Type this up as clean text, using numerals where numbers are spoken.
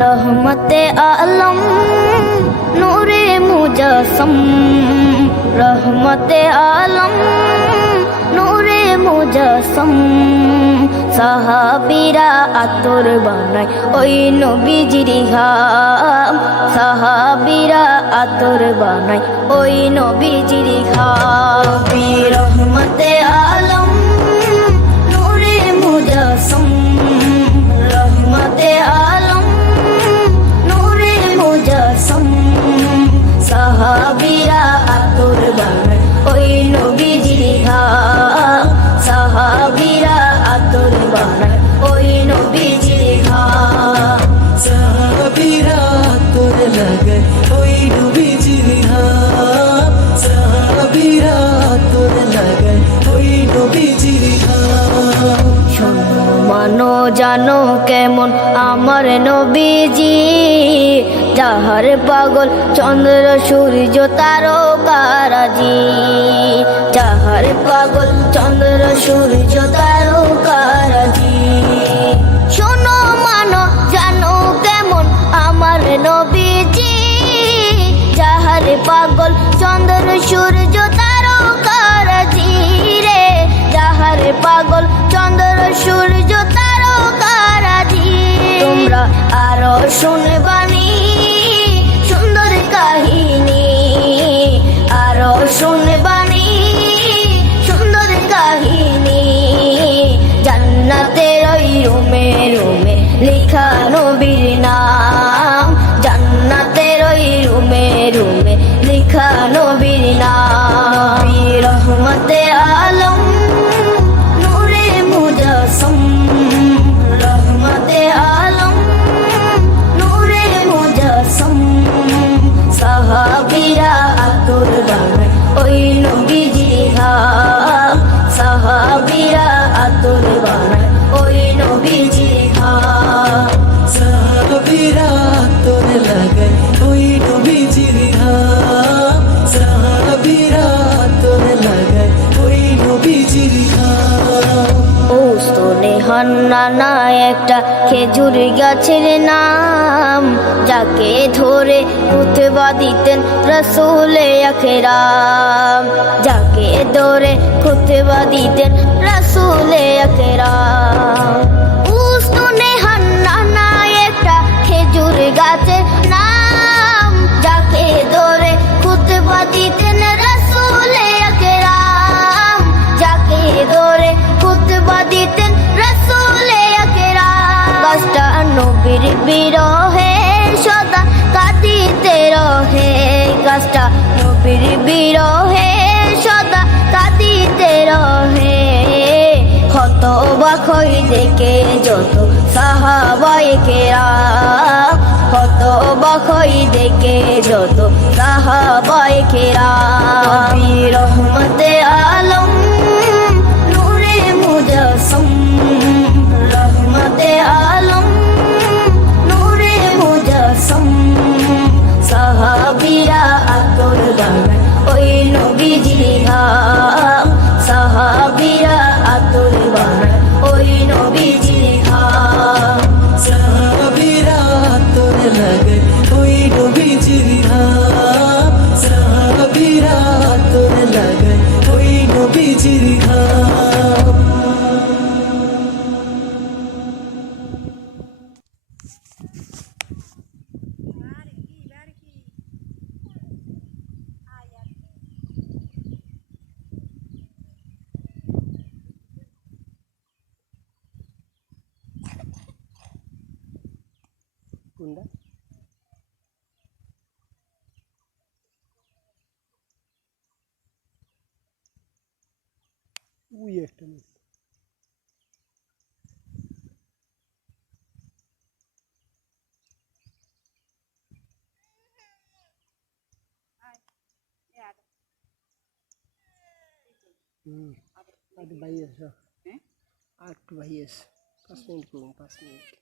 रहमते आलम नूरे मुजस्सम रहमते आलम नूरे मुजस्सम সাহাবীরা আতর বানায় ওই নবীজির ঘাম সাহাবীরা আতর বানায় ওই নবীজির ঘাম রহমতে আলম নূরে মুজস্সম রহমতে আলম নূরে মুজস্সম সাহাবীরা আতর বানায় ওই নবীজির ঘাম সাহাবীরা আতর বানায় ওই নবীজির ঘাম সাহাবীরা আতর লাগায় ওই নবীজির ঘাম সাহাবীরা আতর লাগায় ওই নবীজির ঘাম শোনো মানো জানো কেমন আমার নবীজি যাহার পাগল চন্দ্র সূর্য তারকারাজি যাহার পাগল চন্দ্র সূর্য তারকারাজি শোনো মানো জানো কেমন আমার নবীজি যাহার পাগল চন্দ্র সূর্য তারকারাজি রে যাহার পাগল চন্দ্র সূর্য তারকারাজি তোমরা আরো শুনবানি সুন্দর কাহিনী আরো শুনবানি সুন্দর কাহিনী জান্নাতের ওই রুমে রুমে লেখা নবীর নাম জান্নাতের ওই রুমে রুমে লেখা নবীর নাম রহমতে আলম নূরে মুজস্সম রহমতে আলম নূরে মুজস্সম সাহাবীরা আতর বানায় ওই নবীজির ঘাম সাহাবীরা আতর বানায় ওই নবীজির ঘাম সাহাবীরা আতর লাগায় ওই নবীজির ঘাম সাহাবীরা আতর লাগায় ওই নবীজির ঘাম ও স্তনে হান্নানা একটা খেজুর গাছের নাম যাকে ধরে খুতবা দিতেন রাসূলে আকরাম যাকে ধরে খুতবা দিতেন রাসূলে আকরাম ও স্তনে হান্নানা একটা খেজুর গাছের নাম যাকে ধরে খুতবা দিতেন রাসূলে আকরাম যাকে ধরে খুতবা দিতেন রাসূলে আকরাম গাছটা নবীর বিরহে সদা কাঁদিতে রহে গাছটা নবীর বিরহে সদা কাঁদিতে রহে হতবাক হয়ে দেখে যত সাহাবায়ে কেরাম হতবাক হয়ে দেখে যত সাহাবায়ে কেরাম রহমতে আলম নূরে মুজস্সম রহমতে আলম নূরে মুজস্সম সাহাবীরা আতর বানায় ওই নবীজির ঘাম সাহাবীরা আতর বানায় ওই নবীজির ঘাম সাহাবীরা আতর লাগায় ওই নবীজির ঘাম সাহাবীরা আতর লাগায় ওই নবীজির ঘাম কোনটা উই একটা মিস আর ভাই এসো আর একটু ভাই এসো 5 মিনিট করুন 5 মিনিট